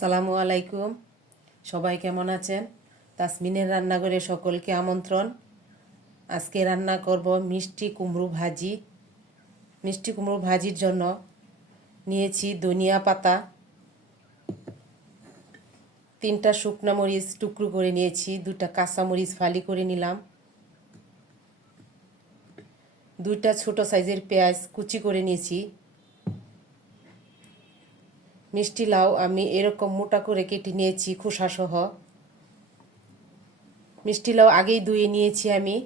আসসালামু আলাইকুম। সবাই কেমন আছেন? তাসমিনের রান্নাঘরে সকলকে আমন্ত্রণ। আজকে রান্না করব মিষ্টি কুমড়ো ভাজি। মিষ্টি কুমড়ো ভাজির জন্য নিয়েছি ধনিয়া পাতা, 3টা শুকনো মরিচ টুকরো করে নিয়েছি, 2টা কাঁচা মরিচ ফালি করে নিলাম, 2টা ছোট সাইজের পেঁয়াজ কুচি করে নিয়েছি। মিষ্টি লাউ আমি এরকম মোটা করে কেটে নিয়েছি খোসা সহ। মিষ্টি লাউ আগেই ধুয়ে নিয়েছি আমি।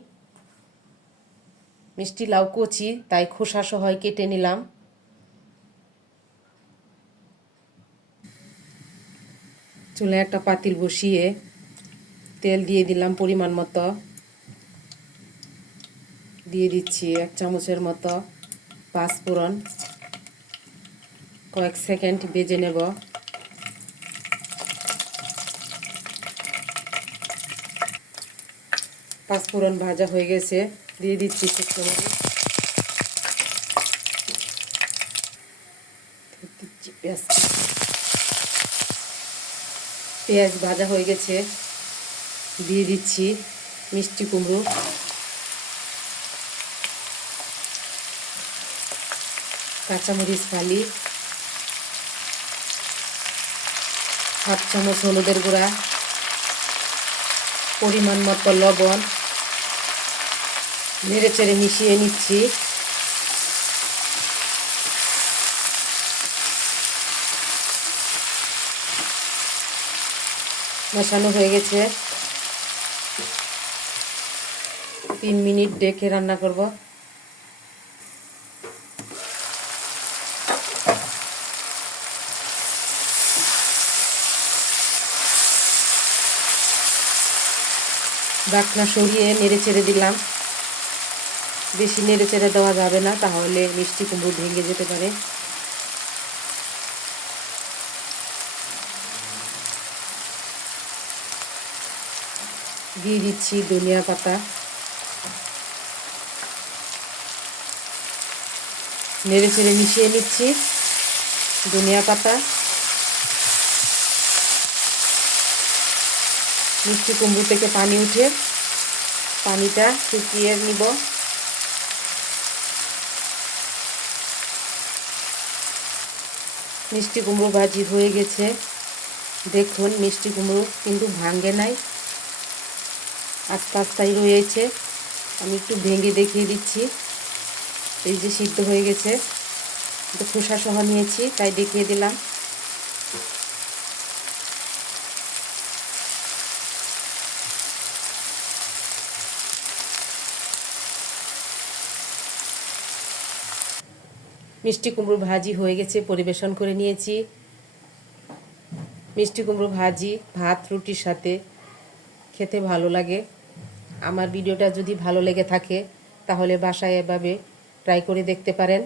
মিষ্টি লাউ কচি তাই খোসা সহ কেটে নিলাম। চুলায় একটা পাতিল বসিয়ে তেল দিয়ে দিলাম পরিমাণ মতো। দিয়ে দিচ্ছি 1 চামচের মতো পাঁচফোড়ন। কয়েক সেকেন্ড ভেজে নেব। পাঁচফোড়ন ভাজা হয়ে গেছে, দিয়ে দিচ্ছি শুকনো মরিচ, দিচ্ছি পেঁয়াজ ভাজা হয়ে গেছে, দিয়ে দিচ্ছি মিষ্টি কুমড়ো, কাঁচামরিচ ফালি, 1/2 চামচ হলুদের গুঁড়া, পরিমাণ মতো লবণ, নেড়ে চেড়ে মিশিয়ে নিচ্ছি। মেশানো হয়ে গেছে, 3 মিনিট ঢেকে রান্না করব। ঢাকনা সরিয়ে নেড়ে চেড়ে দিলাম। বেশি নেড়ে চেড়ে দেওয়া যাবে না, তাহলে মিষ্টি কুমড়ো ভেঙে যেতে পারে। দিয়ে দিচ্ছি ধনিয়া পাতা, নেড়ে চেড়ে মিশিয়ে নিচ্ছি। ধনিয়া পাতা, মিষ্টি কুমড়ো থেকে পানি উঠে পানিটা শুকিয়ে নিব। মিষ্টি কুমড়ো ভাজি হয়ে গেছে। দেখুন মিষ্টি কুমড়ো কিন্তু ভাঙে নাই, আস্তে আস্তেই রয়েছে। আমি একটু ভেঙে দেখিয়ে দিচ্ছি। এই যে সিদ্ধ হয়ে গেছে, একটু খোসা সহ নিয়েছি তাই দেখিয়ে দিলাম। মিষ্টি কুমড়ো ভাজি হয়ে গেছে, পরিবেশন করে নিয়েছি। মিষ্টি কুমড়ো ভাজি ভাত রুটির সাথে খেতে ভালো লাগে। আমার ভিডিওটা যদি ভালো লেগে থাকে তাহলে বাসায় এভাবে ট্রাই করে দেখতে পারেন।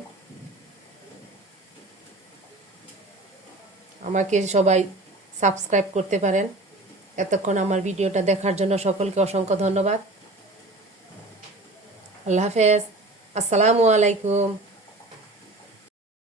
আমাকে সবাই সাবস্ক্রাইব করতে পারেন। এতক্ষণ আমার ভিডিওটা দেখার জন্য সকলকে অসংখ্য ধন্যবাদ। আল্লাহ হাফেজ। আসসালামু আলাইকুম।